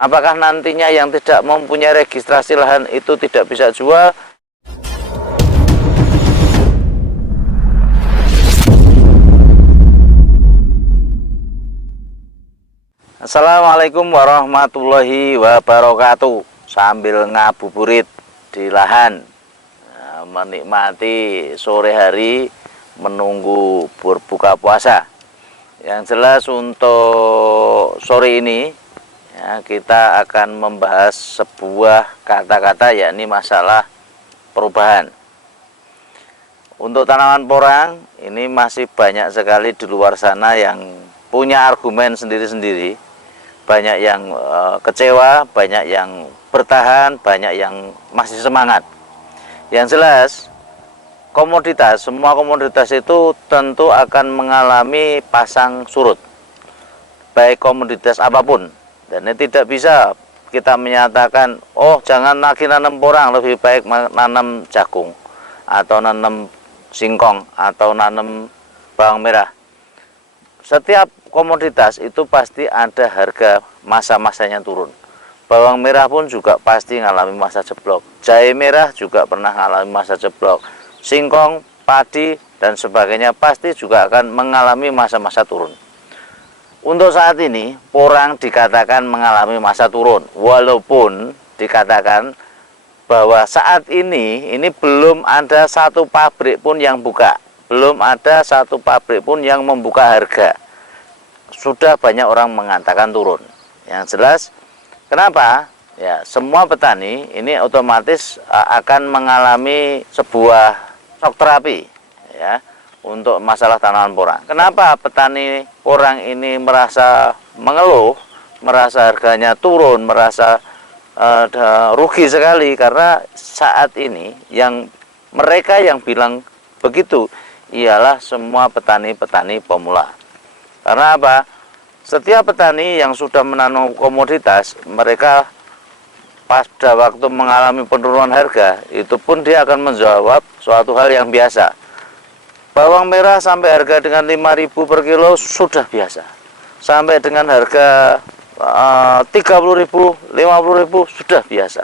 Apakah nantinya yang tidak mempunyai registrasi lahan itu tidak bisa jual? Assalamualaikum warahmatullahi wabarakatuh. Sambil ngabuburit di lahan, menikmati sore hari menunggu berbuka puasa. Yang jelas untuk sore ini ya, kita akan membahas sebuah kata-kata, yakni masalah perubahan. Untuk tanaman porang ini masih banyak sekali di luar sana yang punya argumen sendiri-sendiri. Banyak yang kecewa, banyak yang bertahan, banyak yang masih semangat. Yang jelas, semua komoditas itu tentu akan mengalami pasang surut, baik komoditas apapun. Dan ini tidak bisa kita menyatakan, oh jangan lagi nanam porang, lebih baik nanam jagung, atau nanam singkong, atau nanam bawang merah. Setiap komoditas itu pasti ada harga masa-masanya turun. Bawang merah pun juga pasti mengalami masa jeblok. Jahe merah juga pernah mengalami masa jeblok. Singkong, padi, dan sebagainya pasti juga akan mengalami masa-masa turun. Untuk saat ini, porang dikatakan mengalami masa turun. Walaupun dikatakan bahwa saat ini belum ada satu pabrik pun yang buka. Belum ada satu pabrik pun yang membuka harga. Sudah banyak orang mengatakan turun. Yang jelas, kenapa? Ya, semua petani ini otomatis akan mengalami sebuah shock terapi ya untuk masalah tanaman porang. Kenapa petani porang ini merasa mengeluh, merasa harganya turun, merasa rugi sekali? Karena saat ini mereka yang bilang begitu ialah semua petani-petani pemula. Karena apa? Setiap petani yang sudah menanam komoditas, mereka pada waktu mengalami penurunan harga, itu pun dia akan menjawab suatu hal yang biasa. Bawang merah sampai harga dengan 5.000 per kilo sudah biasa. Sampai dengan harga 30.000, 50.000 sudah biasa.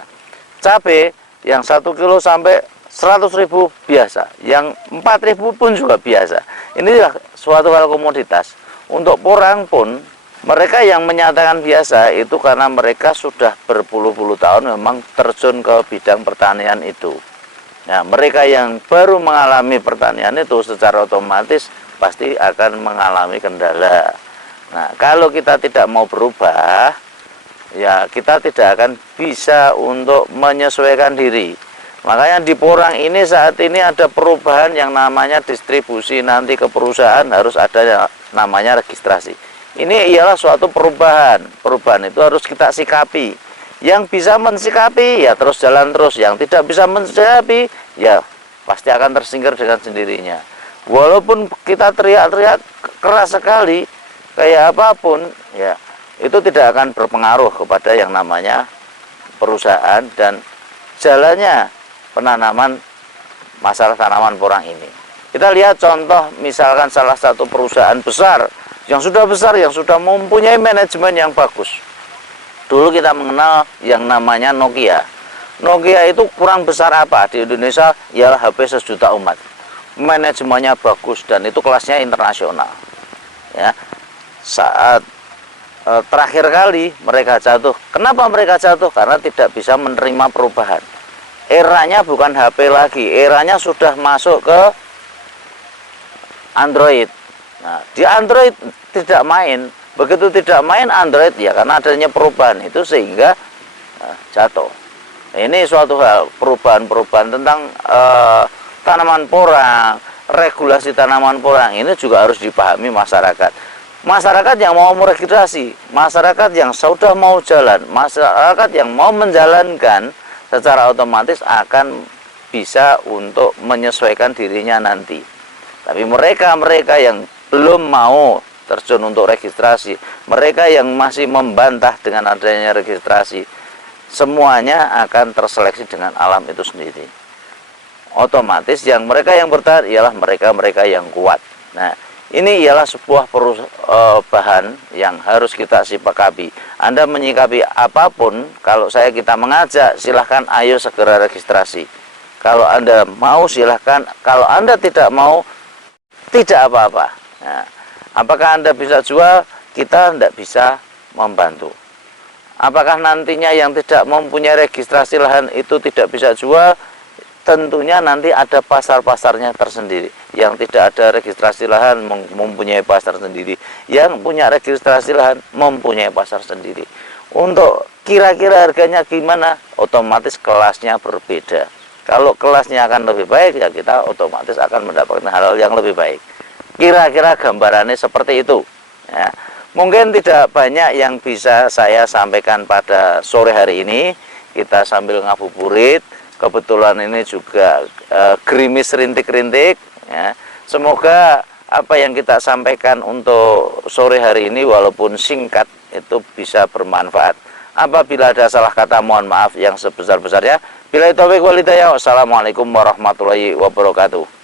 Cabai yang 1 kilo sampai 100.000 biasa, yang 4.000 pun juga biasa. Inilah suatu hal komoditas. Untuk porang pun, mereka yang menyatakan biasa itu karena mereka sudah berpuluh-puluh tahun memang terjun ke bidang pertanian itu. Nah, mereka yang baru mengalami pertanian itu secara otomatis pasti akan mengalami kendala. Nah, kalau kita tidak mau berubah, ya kita tidak akan bisa untuk menyesuaikan diri. Makanya di porang ini saat ini ada perubahan yang namanya distribusi, nanti ke perusahaan harus ada namanya registrasi. Ini ialah suatu perubahan. Perubahan itu harus kita sikapi. Yang bisa mensikapi ya terus jalan terus, yang tidak bisa mensikapi ya pasti akan tersingkir dengan sendirinya. Walaupun kita teriak-teriak keras sekali kayak apapun ya, itu tidak akan berpengaruh kepada yang namanya perusahaan dan jalannya penanaman masalah tanaman porang ini. Kita lihat contoh misalkan salah satu perusahaan besar, yang sudah mempunyai manajemen yang bagus. Dulu kita mengenal yang namanya Nokia. Nokia itu kurang besar apa di Indonesia, ialah HP sejuta umat. Manajemennya bagus dan itu kelasnya internasional. Ya. Saat terakhir kali mereka jatuh. Kenapa mereka jatuh? Karena tidak bisa menerima perubahan. Eranya bukan HP lagi, eranya sudah masuk ke Android. Nah, di Android tidak main. Begitu tidak main Android ya karena adanya perubahan itu sehingga jatuh. Ini suatu hal, perubahan-perubahan tentang tanaman porang, regulasi tanaman porang ini juga harus dipahami masyarakat. Masyarakat yang mau meregistrasi, masyarakat yang sudah mau jalan, masyarakat yang mau menjalankan secara otomatis akan bisa untuk menyesuaikan dirinya nanti. Tapi mereka yang belum mau terjun untuk registrasi, mereka yang masih membantah dengan adanya registrasi, semuanya akan terseleksi dengan alam itu sendiri. Otomatis mereka yang bertahan ialah mereka yang kuat. Nah, Ini ialah sebuah perubahan yang harus kita sikapi. Anda menyikapi apapun, kalau kita mengajak, silahkan ayo segera registrasi. Kalau Anda mau silahkan, kalau Anda tidak mau, tidak apa-apa. Nah, apakah Anda bisa jual? Kita tidak bisa membantu. Apakah nantinya yang tidak mempunyai registrasi lahan itu tidak bisa jual? Tentunya nanti ada pasar-pasarnya tersendiri. Yang tidak ada registrasi lahan mempunyai pasar sendiri. Yang punya registrasi lahan mempunyai pasar sendiri. Untuk kira-kira harganya gimana? Otomatis kelasnya berbeda. Kalau kelasnya akan lebih baik, ya kita otomatis akan mendapatkan hal yang lebih baik. Kira-kira gambarannya seperti itu. Ya. Mungkin tidak banyak yang bisa saya sampaikan pada sore hari ini. Kita sambil ngabuburit. Kebetulan ini juga gerimis rintik-rintik. Ya. Semoga apa yang kita sampaikan untuk sore hari ini walaupun singkat itu bisa bermanfaat. Apabila ada salah kata mohon maaf yang sebesar-besarnya. Billahi taufiq wal hidayah. Wassalamualaikum warahmatullahi wabarakatuh.